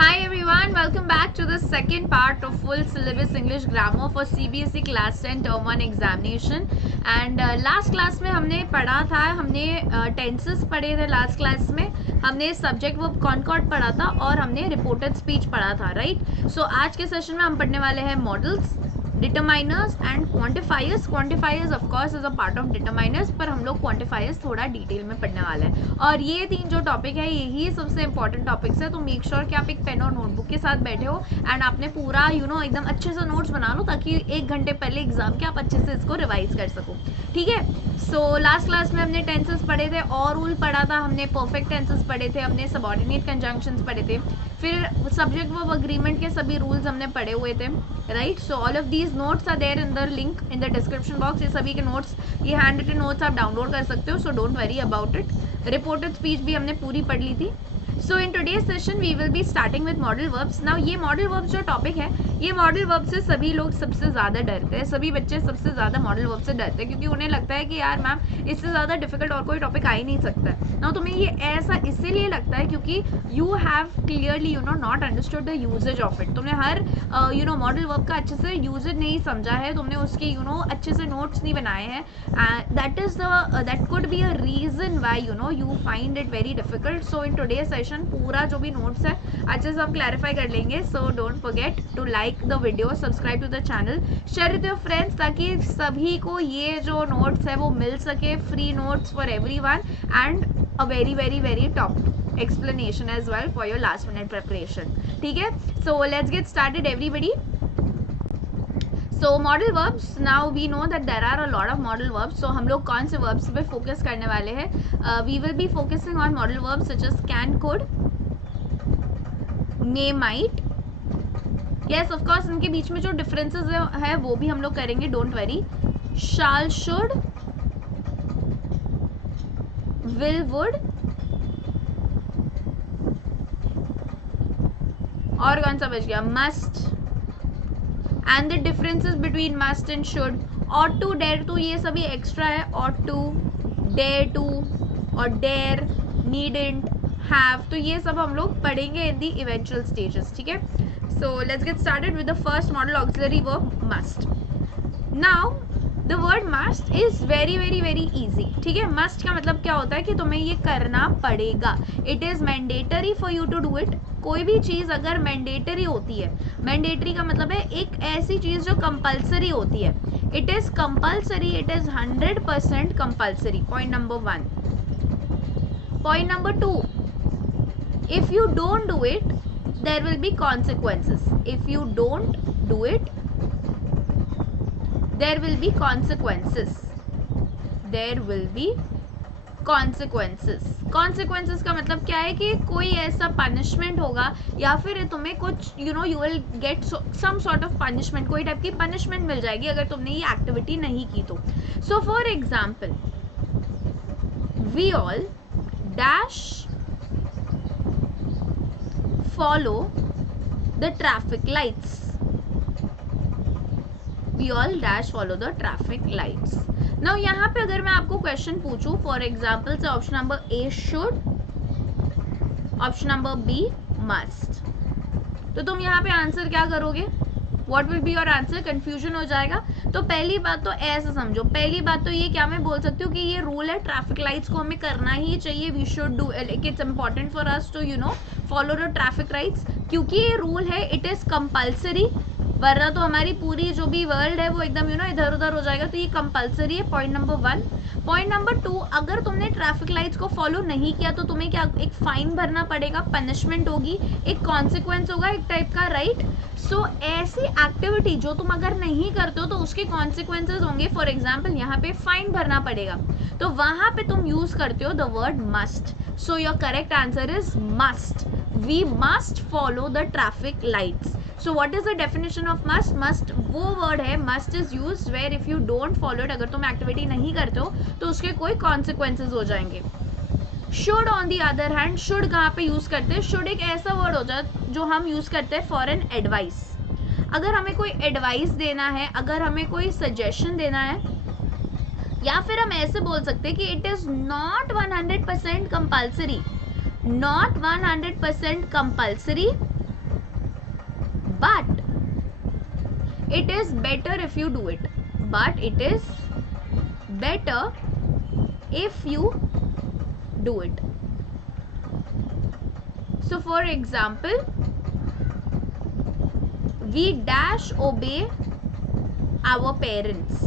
Hi everyone, welcome back to the second part of full syllabus English grammar for CBSE class 10 term 1 examination. And last class में हमने पढ़ा था, हमने tenses पढ़े थे last class में, हमने सब्जेक्ट वर्ब कॉनकॉर्ड पढ़ा था और हमने रिपोर्टेड स्पीच पढ़ा था, राइट? सो आज के सेशन में हम पढ़ने वाले हैं models, determiners and quantifiers. Quantifiers of course is a part of determiners, पर हम लोग क्वांटिफायर्स थोड़ा डिटेल में पढ़ने वाले हैं. और ये तीन जो टॉपिक है यही सबसे इंपॉर्टेंट टॉपिक्स है, तो मेक श्योर कि आप एक पेन और नोटबुक के साथ बैठे हो एंड आपने पूरा एकदम अच्छे से नोट्स बना लो ताकि 1 घंटे पहले एग्जाम के आप अच्छे से इसको रिवाइज कर सको. ठीक है, सो लास्ट क्लास में हमने टेंसेस पढ़े थे, और रूल पढ़ा था, हमने परफेक्ट टेंसेस पढ़े थे, हमने सबऑर्डिनेट कंजंक्शंस पढ़े थे, फिर सब्जेक्ट वर्ब अग्रीमेंट के सभी रूल्स हमने पढ़े हुए थे, right? So all of these notes are there in the link in the description box. ये सभी के नोट्स, ये हैंड रिटन नोट्स आप डाउनलोड कर सकते हो, so don't worry about it. Reported speech भी हमने पूरी पढ़ ली थी. So in today's session we will be starting with modal verbs. Now ये मॉडल वर्ब्स जो टॉपिक है, ये मॉडल वर्ब से सभी लोग सबसे ज़्यादा डरते हैं, सभी बच्चे सबसे ज़्यादा मॉडल वर्ब से डरते हैं, क्योंकि उन्हें लगता है कि यार मैम इससे ज़्यादा डिफिकल्ट और कोई टॉपिक आ ही नहीं सकता है. नाउ तुम्हें ये ऐसा इसीलिए लगता है क्योंकि you have clearly not understood the usages of it. तुमने हर मॉडल वर्ब का अच्छे से यूजेज नहीं समझा है, तुमने उसके अच्छे से नोट्स नहीं बनाए हैं. That could be a reason why you find it very difficult. So in today's session पूरा जो भी नोट्स है अच्छे से हम क्लैरिफाई कर लेंगे. So don't forget to like the video, subscribe to the channel, share with your friends, ताकि सभी को ये जो नोट्स है वो मिल सके. Free notes for everyone and a very very very top explanation as well for your last minute preparation. ठीक है, so let's get started everybody. So model verbs, now we know that there are a lot of model verbs. So हम लोग कौन से verbs पे focus करने वाले हैं? We will be focusing on model verbs such as can, could, may, might. Yes, of course इनके बीच में जो differences है वो भी हम लोग करेंगे, don't worry. shall, should, will, would, और कौन सा बच गया? Must. And the differences between must and should. Ought to, dare to, ये सभी एक्स्ट्रा है. ऑट टू, डेयर टू और डेयर, नीडंट, हैव, तो ये सब हम लोग पढ़ेंगे इन द इवेंचुअल स्टेजेस. ठीक है, so let's get started with the first model auxiliary verb must. Now the word must is very very very easy. ठीक है, मस्ट का मतलब क्या होता है कि तुम्हें ये करना पड़ेगा. It is mandatory for you to do it. कोई भी चीज़ अगर मैंडेटरी होती है, मैंडेटरी का मतलब है एक ऐसी चीज़ जो कंपल्सरी होती है. It is compulsory, it is 100% compulsory. Point number 1. Point number 2, if you don't do it there will be consequences. If you don't do it there will be consequences. There will be consequences. Consequences का मतलब क्या है कि कोई ऐसा punishment होगा या फिर तुम्हें कुछ you will get some sort of punishment, कोई टाइप की punishment मिल जाएगी अगर तुमने ये activity नहीं की तो. So for example, we all dash follow the traffic lights. We all dash follow the traffic lights. Now यहाँ पे अगर मैं आपको क्वेश्चन पूछूं, फॉर एग्जाम्पल से option number A should, option number B must, तो तुम यहाँ पे आंसर क्या करोगे? What will be your answer? Confusion हो जाएगा. तो पहली बात तो ऐसे समझो, पहली बात तो ये क्या मैं बोल सकती हूँ कि ये रूल है, ट्रैफिक लाइट्स को हमें करना ही चाहिए. We should do it. It's important for us to follow the traffic lights, क्योंकि ये रूल है, इट इज कंपल्सरी. वरना तो हमारी पूरी जो भी वर्ल्ड है वो एकदम इधर उधर हो जाएगा. तो ये कंपल्सरी है. Point number 1. पॉइंट नंबर 2, अगर तुमने ट्रैफिक लाइट्स को फॉलो नहीं किया तो तुम्हें क्या, एक फाइन भरना पड़ेगा, पनिशमेंट होगी, एक कॉन्सिक्वेंस होगा एक टाइप का, राइट? सो ऐसी एक्टिविटी जो तुम अगर नहीं करते हो तो उसके कॉन्सिक्वेंसेज होंगे. फॉर एग्जाम्पल यहाँ पे फाइन भरना पड़ेगा, तो वहां पे तुम यूज करते हो the word must. So your correct answer is must. We must follow the traffic lights. So what is the definition of must? Must वो word है, must is used where if you don't follow it, अगर तुम activity नहीं करते हो तो उसके कोई consequences हो जाएंगे. should on the other hand, should कहाँ पे यूज करते हैं? should एक ऐसा वर्ड होता है जो हम यूज करते हैं फॉर एन एडवाइस. अगर हमें कोई एडवाइस देना है, अगर हमें कोई सजेशन देना है, या फिर हम ऐसे बोल सकते हैं कि it is not 100% compulsory. not 100% compulsory, but it is better if you do it. But it is better if you do it. So for example, we dash obey our parents.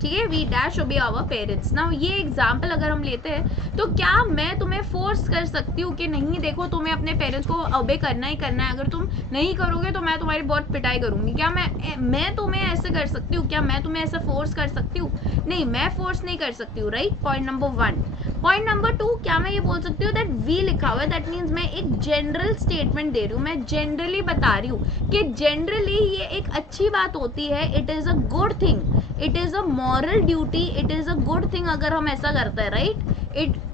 ठीक है, we dash obey our parents. Now ये example अगर हम लेते हैं तो क्या मैं तुम्हें फोर्स कर सकती हूँ कि नहीं देखो तुम्हें अपने पेरेंट्स को ओबे करना ही करना है, अगर तुम नहीं करोगे तो मैं तुम्हारी बहुत पिटाई करूंगी. क्या मैं तुम्हें ऐसे कर सकती हूँ? क्या मैं तुम्हें ऐसे फोर्स कर सकती हूँ? नहीं, मैं फोर्स नहीं कर सकती हूँ. Right, point number 1. Point number 2, क्या मैं ये बोल सकती हूँ दैट वी लिखा हुआ है, दैट मीन्स मैं एक जनरल स्टेटमेंट दे रही हूँ, मैं जनरली बता रही हूँ कि जनरली ये एक अच्छी बात होती है. It is a good thing, it is a moral duty, it is a good thing अगर हम ऐसा करते हैं. Right,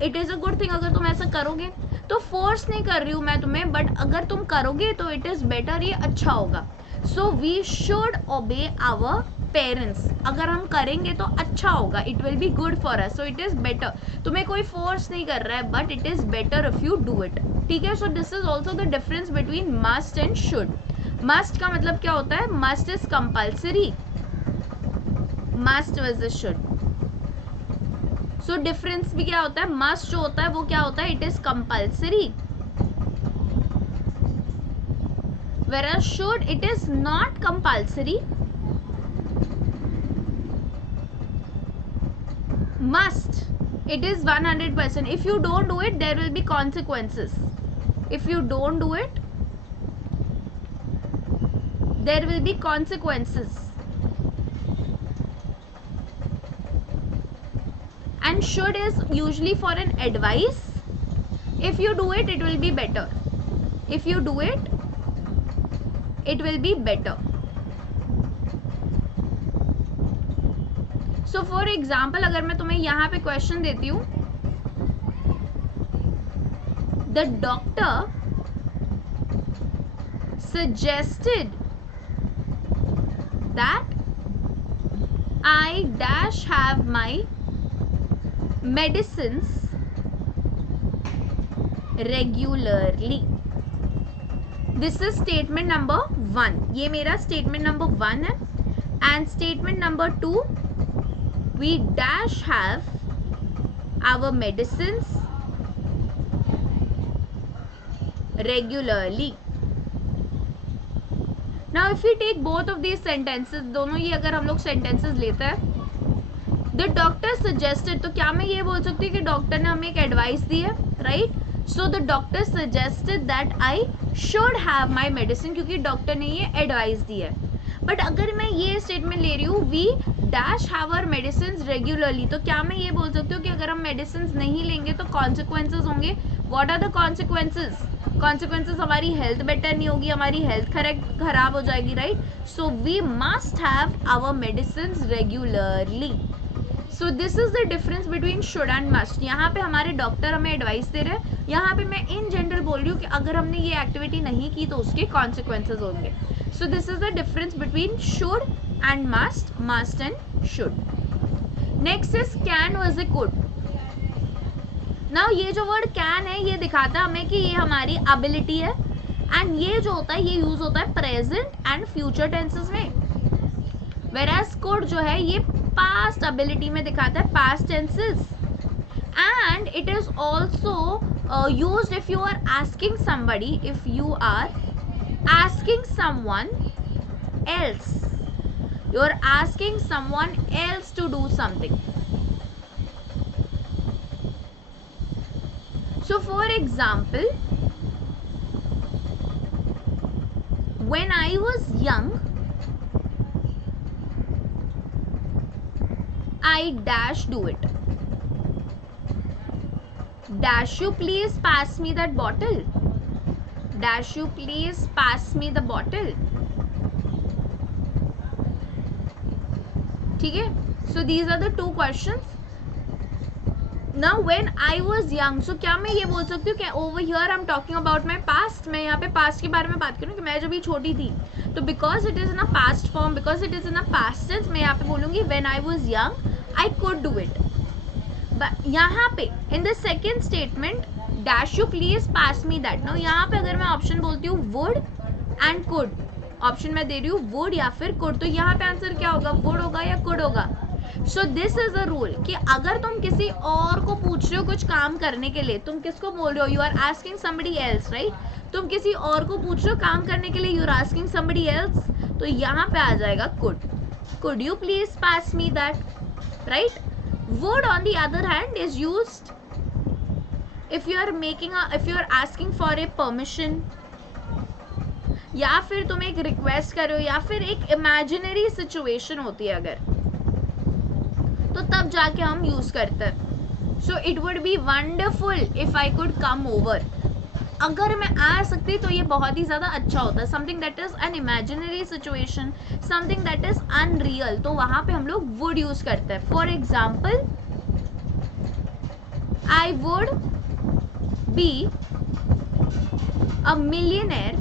it is a good thing अगर तुम ऐसा करोगे. तो फोर्स नहीं कर रही हूँ मैं तुम्हें, बट अगर तुम करोगे तो इट इज बेटर, ये अच्छा होगा. So we should obey our parents. अगर हम करेंगे तो अच्छा होगा, it will be good for us. So it is better. तुम्हें कोई फोर्स नहीं कर रहा है, but it is better if you do it. ठीक है. So this is also the difference between must and should. Must का मतलब क्या होता है? Must is compulsory, must versus should. So difference भी क्या होता है? मस्ट जो होता है वो क्या होता है? It is compulsory, whereas should it is not compulsory. Must, it is 100%. If you don't do it, there will be consequences. If you don't do it, there will be consequences. And should is usually for an advice. If you do it, it will be better. If you do it, it will be better. So for example, अगर मैं तुम्हें यहाँ पे question देती हूँ, the doctor suggested that I dash have my medicines regularly. This is statement number 1. ये मेरा statement number 1 है. And statement number 2, we dash have our medicines regularly. Now if you take both of these sentences, दोनों ये अगर हम लोग sentences लेते हैं, द डॉक्टर सजेस्टेड, तो क्या मैं ये बोल सकती हूँ कि डॉक्टर ने हमें एक एडवाइस दी है. Right. So the doctor suggested that I should have my medicine, क्योंकि डॉक्टर ने ये एडवाइस दी है. बट अगर मैं ये स्टेटमेंट ले रही हूँ, we dash have our medicine regularly, तो क्या मैं ये बोल सकती हूँ कि अगर हम मेडिसिन नहीं लेंगे तो कॉन्सिक्वेंसेज होंगे. What are the consequences? Consequences, हमारी हेल्थ बेटर नहीं होगी, हमारी हेल्थ खराब हो जाएगी. Right. So we must have our medicine regularly. So this is the difference between should and must. यहाँ पे हमारे डॉक्टर हमें एडवाइस दे रहे हैं, यहाँ पे मैं इन जनरल बोल रही हूँ कि अगर हमने ये एक्टिविटी नहीं की तो उसके कॉन्सिक्वेंसेज होंगे. सो this is the difference between should and must and should. Next is can versus could. Now ये जो वर्ड कैन है, ये दिखाता है हमें कि ये हमारी एबिलिटी है. एंड ये जो होता है, ये यूज होता है प्रेजेंट एंड फ्यूचर टेंसेस में. वेराज कुड जो है, ये पास्ट एबिलिटी में दिखाता है, past tenses. And it is also used if you are asking somebody, if you are asking someone else, you are asking someone else to do something. So for example, when I was young, I dash do it. Dash you please pass me that bottle? Dash you please pass me the bottle? ठीक है. So these are the two questions. Now when I was young, so क्या मैं ये बोल सकती हूँ कि over here I'm talking about my past, मैं यहाँ पे past के बारे में बात करूँ कि मैं जब भी छोटी थी, तो because it is in a past form, because it is in a past tense, मैं यहाँ पे बोलूँगी when I was young I could do it. यहाँ पे in the second statement dash you please pass me that. No यहाँ पे अगर मैं ऑप्शन बोलती हूँ वुड एंड कुड, ऑप्शन मैं दे रही हूँ वुड या फिर कुड, तो यहाँ पे आंसर क्या होगा, वुड होगा या कुड होगा। सो दिस इज अ रूल कि अगर तुम किसी और को पूछ रहे हो कुछ काम करने के लिए, तुम किसको बोल रहे हो, you are asking somebody else, right. तुम किसी और को पूछ रहे हो काम करने के लिए, you are asking somebody else, तो यहाँ पे आ जाएगा could you please pass me that, right. Would on the other hand is used if you are asking for a permission, या फिर तुम एक रिक्वेस्ट कर रहे हो, या फिर एक इमेजिनरी सिचुएशन होती है अगर, तो तब जाके हम यूज करते हैं। So it would be wonderful if I could come over, अगर मैं आ सकती तो ये बहुत ही ज्यादा अच्छा होता है। Something that is an imaginary situation, something that is unreal, तो वहां पे हम लोग वुड यूज करते हैं। For example, I would be a millionaire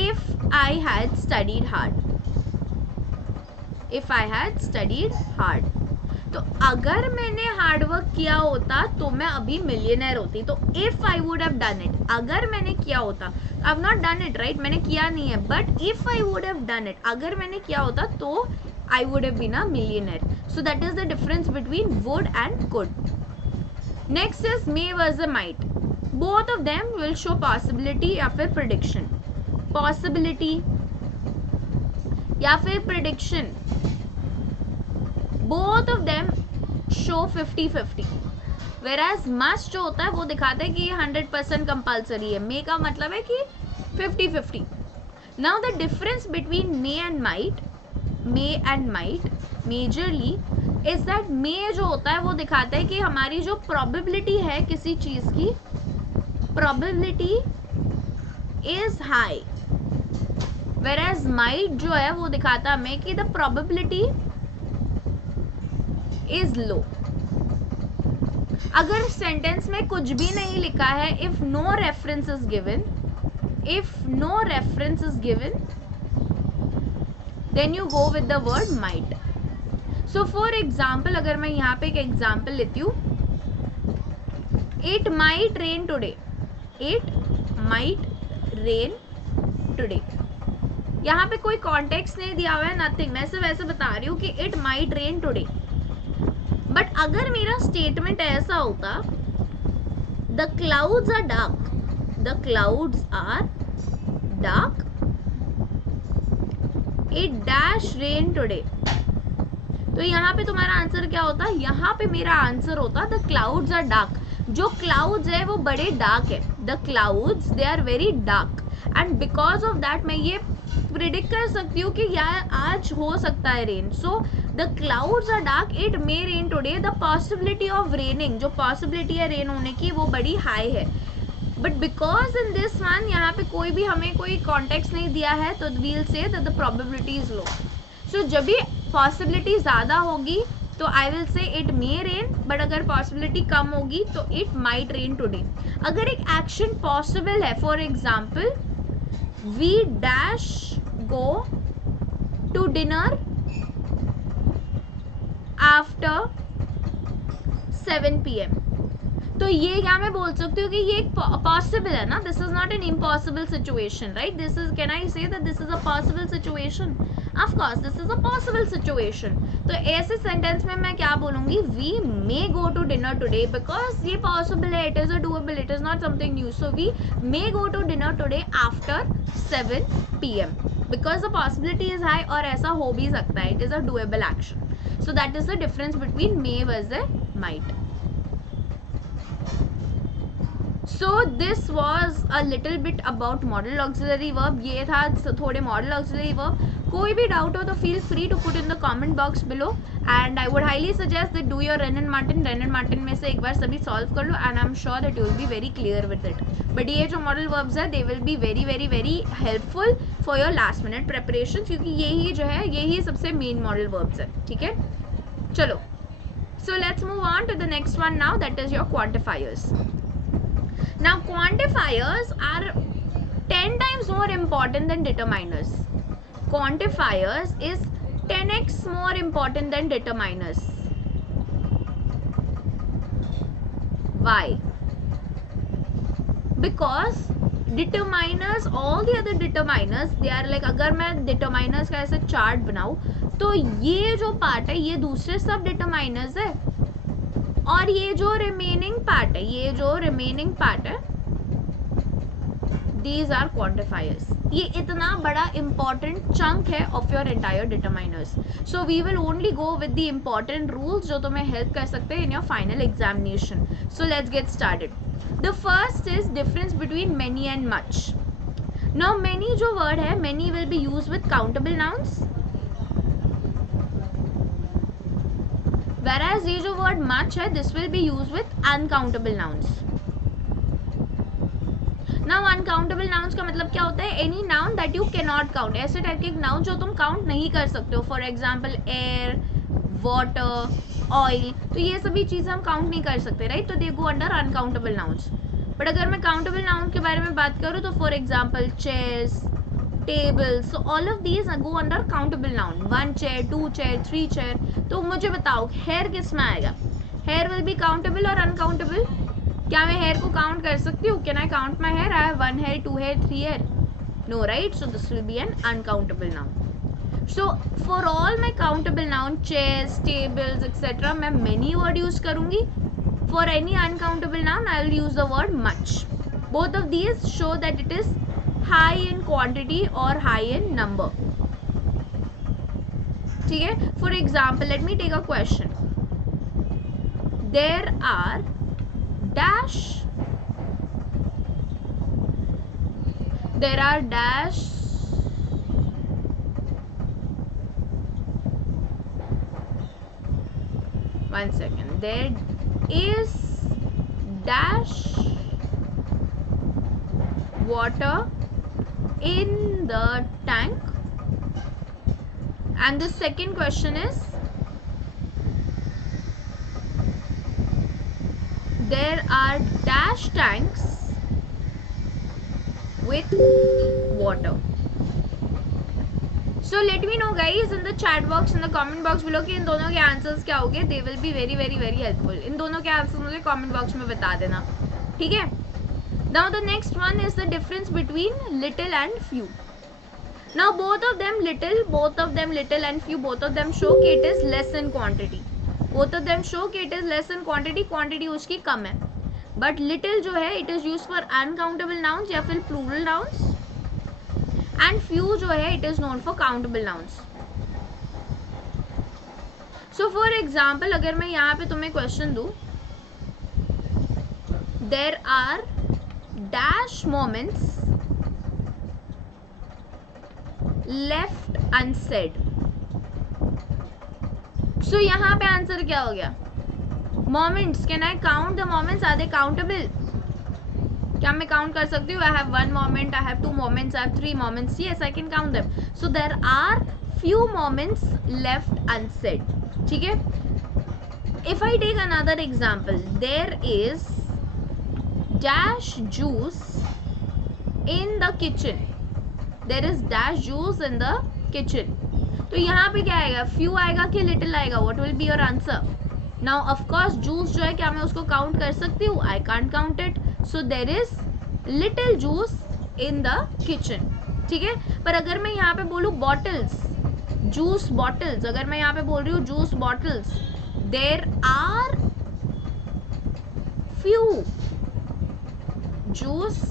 if I had studied hard. If I had studied hard. तो अगर मैंने हार्ड वर्क किया होता तो मैं अभी मिलियनर होती। तो if I would have done it, अगर मैंने किया होता, I've not done it, right, मैंने किया नहीं है, but if I would have done it, अगर मैंने किया होता तो I would have been a millionaire. So that is the difference between would and could. Next is may versus might. Both of them will show possibility या फिर prediction. Possibility या फिर prediction, both of them show 50-50. Whereas must जो होता है वो दिखाता है कि ये 100% compulsory है। may का मतलब है कि 50-50. Now the difference between may and might majorly is that may जो होता है वो दिखाता है कि हमारी जो probability है किसी चीज की, probability is high, whereas might जो है वो दिखाता है हमें कि the probability is low. अगर सेंटेंस में कुछ भी नहीं लिखा है, if no reference is given, then you go with the word might. So for example, अगर मैं यहाँ पे एक एग्जाम्पल लेती हूँ, it might rain today. यहाँ पे कोई कॉन्टेक्स्ट नहीं दिया हुआ है, नथिंग, मैं सिर्फ ऐसे बता रही हूँ कि it might rain today. But अगर मेरा स्टेटमेंट ऐसा होता, the clouds are dark, it dash rain today, तो यहाँ पे तुम्हारा आंसर क्या होता है, यहाँ पे मेरा आंसर होता द क्लाउड्स आर डार्क। जो क्लाउड्स है वो बड़े डार्क है, the clouds they are very dark, and because of that मैं ये प्रिडिक्ट कर सकती हूँ कि यार आज हो सकता है rain. So the clouds are dark, it may rain today, the possibility of raining, जो पॉसिबिलिटी है रेन होने की वो बड़ी हाई है। But because in this one यहाँ पे कोई भी हमें कोई कॉन्टेक्स्ट नहीं दिया है, तो we'll say that the probability is low. So जब भी पॉसिबिलिटी ज़्यादा होगी तो I will say it may rain, but अगर पॉसिबिलिटी कम होगी तो इट माइट रेन टुडे। अगर एक एक्शन पॉसिबल है, for example we dash go to dinner after 7 PM, तो ये क्या मैं बोल सकती हूँ कि ये एक पॉसिबल है ना, this is not an impossible situation, right. This is, can I say that this is a possible situation? Of course this is a possible situation. तो ऐसे सेंटेंस में मैं क्या बोलूंगी, we may go to dinner today, because ये possible है, it is a doable, it is not something new. So we may go to dinner today after 7 PM, because the possibility is high, और ऐसा हो भी सकता है, it is a doable action. So that is the difference between may versus might. So this was a little bit about modal auxiliary verb. ये था थोड़े modal auxiliary verb. कोई भी डाउट हो तो feel free to put in the comment box below, and I would highly suggest that do your Wren and Martin में से एक बार सभी solve कर लो, and I'm sure that you will be very clear with it. But ये जो modal verbs है, they will be very helpful for your last minute preparation, क्योंकि यही जो है यही सबसे main modal verbs है, ठीक है। चलो, so let's move on to the next one now, that is your quantifiers. Now quantifiers are 10 times more important than determiners. Quantifiers is 10x more important than determiners. Why? Because determiners, all the other determiners, they are like, अगर मैं determiners का ऐसे chart बनाऊं तो ये जो part है ये दूसरे सब determiners है, और ये जो remaining पार्ट है these are quantifiers. ये इतना बड़ा important chunk है of your entire determiners. So we will only go with the important rules जो तुम्हें help कर सकते हैं in your final examination. So let's get started. The first is difference between many and much. Now many जो word है, many will be used with countable nouns, whereas ये जो word much है, this will be used with uncountable nouns. Now uncountable nouns का मतलब क्या होता है? Any noun that you cannot count. ऐसे टाइप के noun जो तुम count नहीं कर सकते हो. For example air, water, oil. तो ये सभी चीज़ें हम count नहीं कर सकते, right? तो they go under uncountable nouns. But अगर मैं countable noun के बारे में बात करूँ तो for example chairs, tables. So all of these go under countable noun. 1 chair, 2 chair, 3 chair. तो मुझे बताओ hair किस में आएगा? Hair will be countable or uncountable? क्या मैं हेयर को काउंट कर सकती हूँ? Can I count my hair? I have 1 hair, 2 hair, 3 hair? No, right? So this will be an uncountable noun. So for all my countable noun, chairs, tables etcetera, मैं many word use करूंगी. For any uncountable noun I will use the word much. Both of these show that it is high in quantity और high in number. ठीक है? For example let me take a question. There are dash, there are dash one second, there is dash water in the tank, and the second question is there are dash tanks with water. So let me know guys in the chat box, in the comment box below कि इन दोनों के answers क्या होंगे. They will be very very very helpful. इन दोनों के answers मुझे comment box में बता देना, ठीक है? Now the next one is the difference between little and few. Now both of them little and few, both of them show कि it is less in quantity. Both of them show कि it is less in quantity, quantity उसकी कम है. But little जो है it is used for uncountable nouns या फिर plural nouns, and few जो है it is known for countable nouns. So for example अगर मैं यहाँ पे तुम्हें question दूँ, there are dash moments left unsaid. So यहाँ पे आंसर क्या हो गया? Moments. Can I count the moments? Are they countable? क्या मैं काउंट कर सकती हूँ? I have 1 moment, I have 2 moments, I have 3 moments. Yes, I can count them. So there are few moments left unsaid. ठीक है? If I take another example, there is dash juice in the kitchen. There is dash juice in the kitchen. तो यहाँ पे क्या आएगा? few आएगा कि little आएगा? What will be your answer? Now of course juice जो है क्या मैं उसको काउंट कर सकती हूँ? I can't count it. So there is little juice in the kitchen. ठीक है? पर अगर मैं यहाँ पे बोलूँ bottles, juice bottles, अगर मैं यहाँ पे बोल रही हूँ juice bottles, there are few juice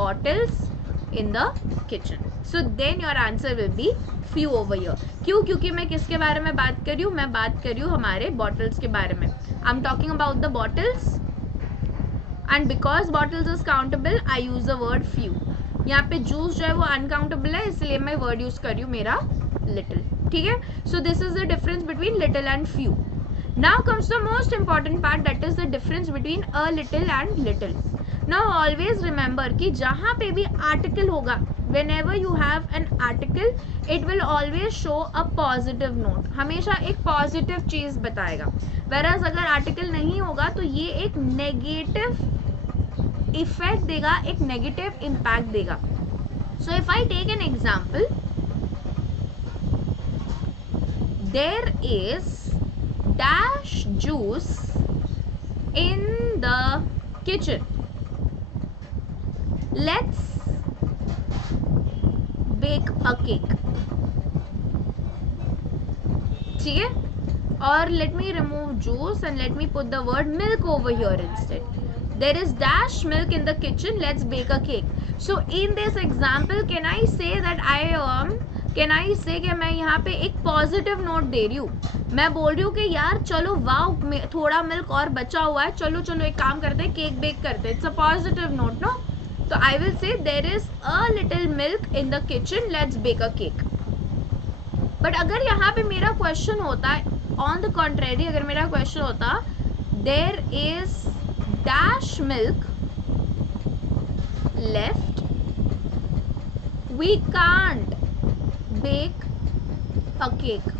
bottles in the kitchen. So then your answer will be few over here. क्यों? क्योंकि मैं किसके बारे में बात कर रही हूँ? मैं बात कर रही हूँ हमारे bottles के बारे में. I'm talking about the bottles, and because bottles is countable, I use the word few. यहाँ पे juice जो है वो uncountable है, इसलिए मैं word use कर रही हूँ मेरा little. ठीक है? So this is the difference between little and few. Now comes the most important part, that is the difference between a little and little. Now always remember कि जहाँ पे भी article होगा, whenever you have an article, it will always show a positive note. हमेशा एक positive चीज़ बताएगा. Whereas अगर article नहीं होगा तो ये एक negative effect देगा, एक negative impact देगा. So if I take an example, there is dash juice in the kitchen. Let's bake a cake. ठीक है, और let me remove juice and let me put the word milk over here instead. There is dash milk in the kitchen. Let's bake a cake. So in this example, can I say that can I say कि मैं यहाँ पे एक positive note दे रही हूँ. मैं बोल रही हूँ कि यार चलो वाओ थोड़ा मिल्क और बचा हुआ है, चलो चलो एक काम करते हैं, केक बेक करते हैं. It's a positive note, no? तो I will say there is a little milk in the kitchen, let's bake a cake. But अगर यहाँ पे मेरा क्वेश्चन होता, ऑन द कॉन्ट्रेरी अगर मेरा क्वेश्चन होता there is dash milk left, we can't bake a cake.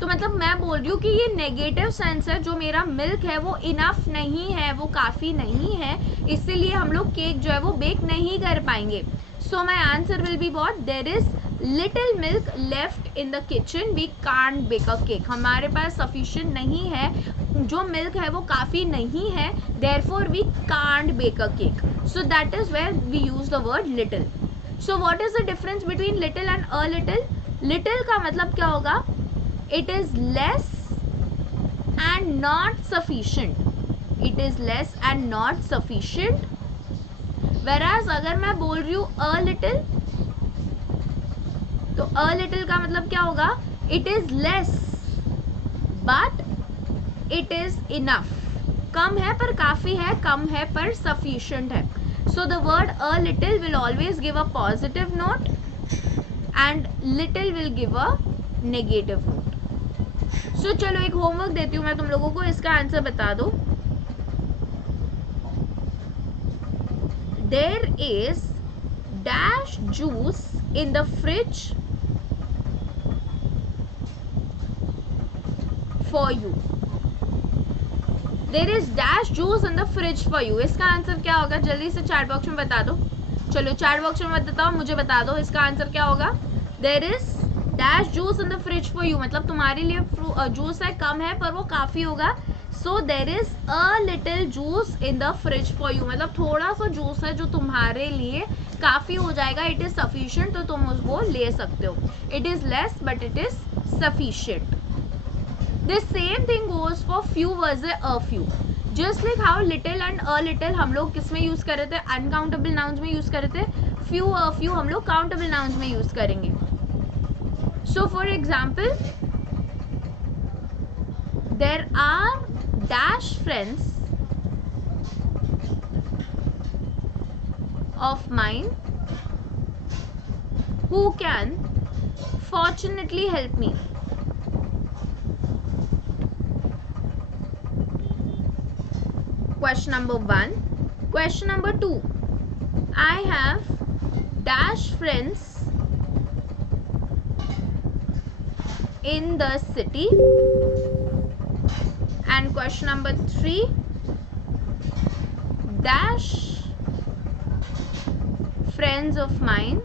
तो मतलब मैं बोल रही हूँ कि ये नेगेटिव सेंस है, जो मेरा मिल्क है वो इनफ नहीं है, वो काफ़ी नहीं है, इसीलिए हम लोग केक जो है वो बेक नहीं कर पाएंगे. So my answer will be what, there is little milk left in the kitchen, we can't bake a cake. हमारे पास सफिशिएंट नहीं है, जो मिल्क है वो काफ़ी नहीं है, therefore we can't bake a cake. So that is where we use the word little. So what is the difference between little and a little? Little का मतलब क्या होगा? It is less and not sufficient. It is less and not sufficient. whereas अगर मैं बोल रही हूँ a little, तो अ लिटिल का मतलब क्या होगा? It is less but it is enough. कम है पर काफी है, कम है पर सफिशिएंट है. So the word a little will always give a positive note and little will give a negative note. So चलो एक होमवर्क देती हूँ मैं तुम लोगों को, इसका आंसर बता दो. There is dash juice in the fridge for you. There is dash juice in the fridge for you. इसका आंसर क्या होगा? जल्दी से चैट बॉक्स में बता दो. चलो चैट बॉक्स में बताओ, मुझे बता दो इसका आंसर क्या होगा. There is dash juice in the fridge for you मतलब तुम्हारे लिए जूस है, कम है पर वो काफ़ी होगा. So there is a little juice in the fridge for you मतलब थोड़ा सा जूस है जो तुम्हारे लिए काफ़ी हो जाएगा. इट इज़ सफिशिएंट, तो तुम उसको ले सकते हो. It is less but it is sufficient. The same thing goes for few versus a few. Just like how little and a little हम लोग किस में यूज़ कर रहे थे? अनकाउंटेबल नाउन्स में यूज़ कर रहे थे. फ्यू अ फ्यू हम लोग काउंटेबल नाउन्स में यूज़ करेंगे. So for example, there are dash friends of mine who can fortunately help me. Question number 1. Question number 2. I have dash friends in the city. And question number 3, dash friends of mine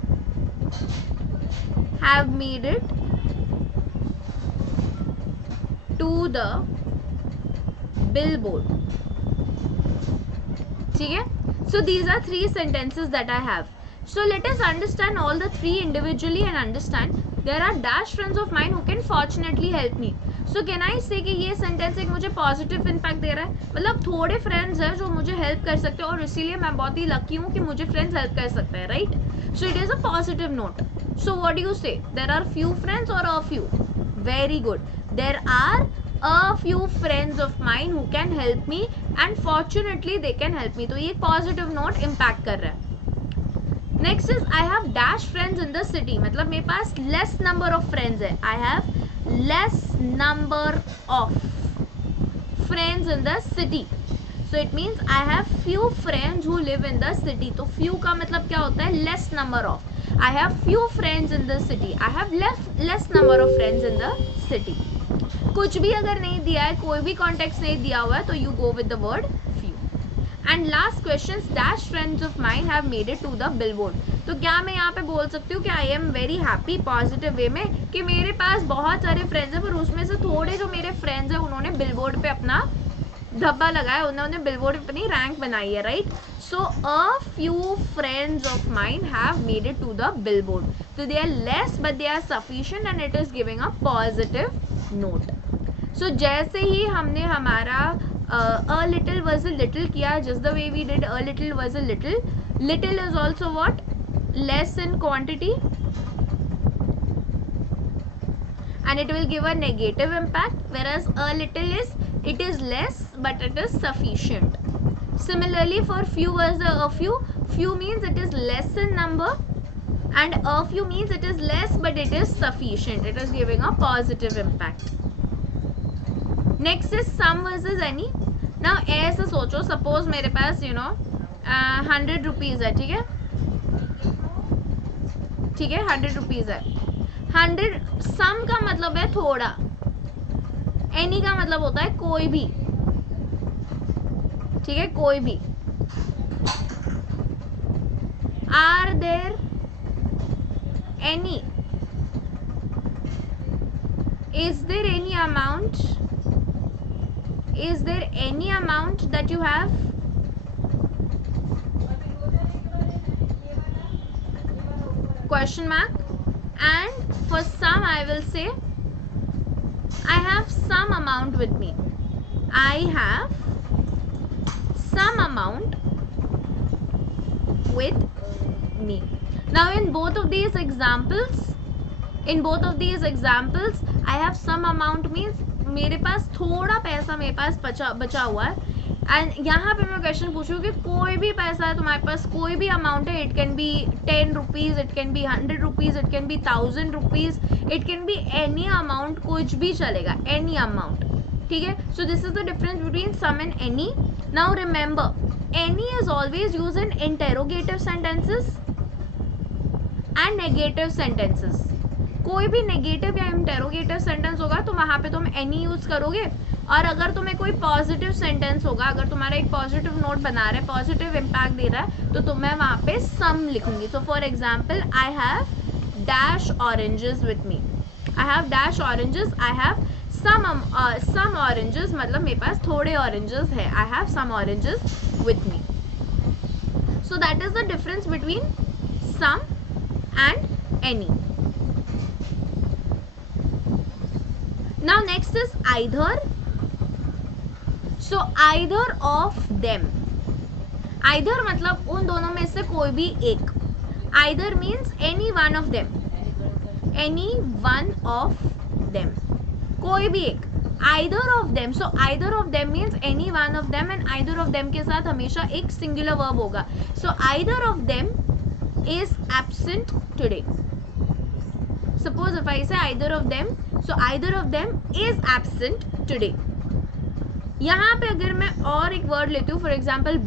have made it to the billboard. ठीक है? So these are 3 sentences that I have. So let us understand all the 3 individually and understand. There are dash friends of mine who can fortunately help me. So can I से कि ये sentence एक मुझे positive impact दे रहा है, मतलब थोड़े friends हैं जो मुझे हेल्प कर सकते हैं और इसीलिए मैं बहुत ही लकी हूँ कि मुझे फ्रेंड्स हेल्प कर सकते हैं, right? So it is a positive note. So what do you say? There are few friends और a few? Very good. There are a few friends of mine who can help me and fortunately they can help me. तो ये positive note impact कर रहा है. Next is I have dash friends in the city मतलब मेरे पास less number of friends है. I have less number of friends in the city. So it means I have few friends who live in the city. तो few का मतलब क्या होता है? less number of. I have few friends in the city. I have less number of friends in the city. कुछ भी अगर नहीं दिया है, कोई भी context नहीं दिया हुआ है, तो you go with the word few. And last question, dash friends of mine have made it to the billboard. तो क्या मैं यहाँ पे बोल सकती हूँ कि I am very happy positive way में कि मेरे पास बहुत सारे फ्रेंड्स हैं, पर उसमें से थोड़े जो मेरे फ्रेंड्स हैं उन्होंने बिलबोर्ड पे अपना धब्बा लगाया, उन्होंने बिलबोर्ड अपनी रैंक बनाई है, right. So a few friends of mine have made it to the billboard. तो they are less but they are sufficient and it is giving a positive note. So जैसे ही हमने हमारा a little was a little किया, just the way we did a little was a little. Little is also what? Less in quantity, and it will give a negative impact, whereas a little is, it is less but it is sufficient. Similarly for few was a few. Few means it is less in number, and a few means it is less but it is sufficient. It is giving a positive impact. Next is some versus any. Now ऐसे सोचो, suppose मेरे पास 100 rupees है, ठीक है, 100 rupees है. 100 सम का मतलब है थोड़ा, एनी का मतलब होता है कोई भी, ठीक है, कोई भी. Are there any, is there any amount, is there any amount that you have? Question mark. And for some I will say I have some amount with me. I have some amount with me. Now in both of these examples, I have some amount means मेरे पास थोड़ा पैसा मेरे पास बचा हुआ है. And यहाँ पे मैं क्वेश्चन पूछूँ कि कोई भी पैसा है तुम्हारे पास, कोई भी अमाउंट है, it can be 10 rupees, it can be 100 rupees, it can be 1000 rupees, it can be any amount, कुछ भी चलेगा, एनी अमाउंट, ठीक है. So this is the difference between some and any. Now remember, any is always use in interrogative sentences and negative sentences. कोई भी negative या interrogative sentence होगा तो वहाँ पे तुम एनी यूज करोगे. और अगर तुम्हें कोई पॉजिटिव सेंटेंस होगा, अगर तुम्हारा एक पॉजिटिव नोट बना रहा है, पॉजिटिव इम्पैक्ट दे रहा है, तो मैं वहाँ पे सम लिखूंगी. So for example, I have dash oranges with me. I have dash oranges, I have some oranges, मतलब मेरे पास थोड़े ऑरेंजेस है. I have some oranges with me. So that is the difference between some and any. Now next is either. So either of them. Either मतलब उन दोनों में से कोई भी एक. Either means any one of them. Any one of them. कोई भी एक. Either of them. So either of them means any one of them, and either of them के साथ हमेशा एक singular verb होगा. So either of them is absent today. Suppose if I say either of them, so either of them is absent today. यहाँ पे अगर मैं और एक वर्ड लेती हूँ, for example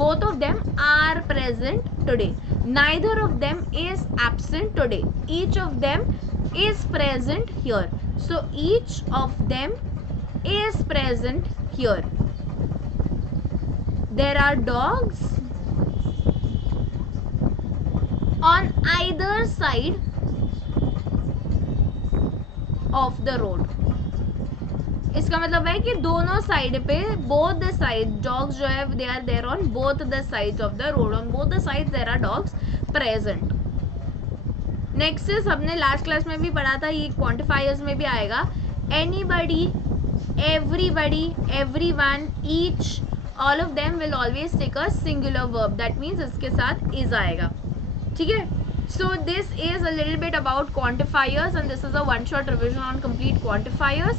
both of them are present today. Neither of them is absent today. Each of them is present here. So each of them is present here. There are dogs on either side of the road. इसका मतलब है कि दोनों side पे, both the side, dogs जो है they are there on both the sides of the road. On both the sides there are dogs present. Next is, हमने last class में भी पढ़ा था, ये क्वांटिफायर्स में भी आएगा. Anybody, everybody, everyone, each, all of them will always take a singular verb. That means इसके साथ इज आएगा, ठीक है. So this is a little bit about quantifiers, and this is a one-shot revision on complete quantifiers.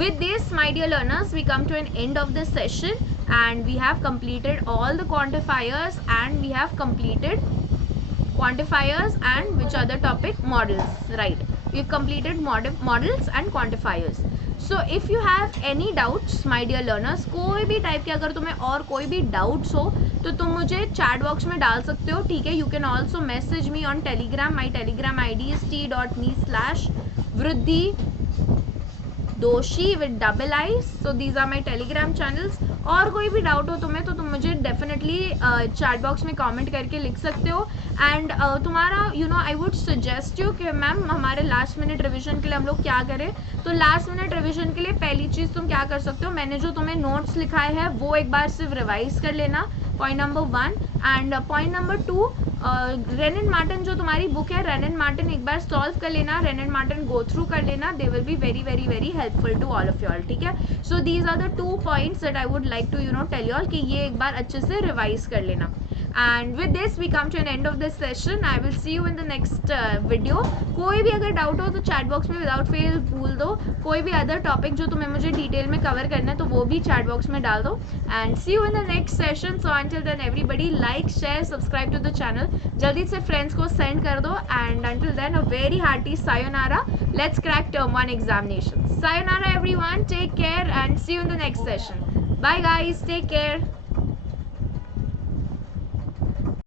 With this, my dear learners, we come to an end of this session, and we have completed all the quantifiers, and we have completed quantifiers and which other topic? Models, right? We've completed models and quantifiers. So if you have any doubts, my dear learners, कोई भी type के अगर तुम्हें और कोई भी doubts हो तो तुम मुझे चैट बॉक्स में डाल सकते हो, ठीक है. You can also message me on Telegram. My Telegram ID is t.me/vriddhi doshi with double i's. So these are my telegram channels. और कोई भी डाउट हो तुम्हें तो तुम मुझे डेफिनेटली चैट बॉक्स में कमेंट करके लिख सकते हो. एंड तुम्हारा आई वुड सजेस्ट यू कि मैम हमारे लास्ट मिनट रिविजन के लिए हम लोग क्या करें. तो लास्ट मिनट रिविजन के लिए पहली चीज़ तुम क्या कर सकते हो, मैंने जो तुम्हें नोट्स लिखाए हैं वो एक बार सिर्फ रिवाइज कर लेना, point number 1. And point number 2, rain and Martin जो तुम्हारी बुक है, रेन एंड मार्टिन एक बार सॉल्व कर लेना, Wren and Martin go through कर लेना. They will be very very very helpful to all of you all. ठीक है. So these are the 2 points that I would like to tell you all कि ये एक बार अच्छे से रिवाइज कर लेना. And with this we come to an end of this session. I will see you in the next video. कोई भी अगर डाउट हो तो चैट बॉक्स में विदाउट फेल भूल दो. कोई भी अदर टॉपिक जो तुम्हें मुझे डिटेल में कवर करना है तो वो भी चैट बॉक्स में डाल दो. And see you in the next session. So until then everybody like share subscribe to the channel. जल्दी से फ्रेंड्स को सेंड कर दो. And until then a very hearty sayonara. Let's crack term 1 examination. Sayonara everyone. Take care and see you in the next session. Bye guys. Take care.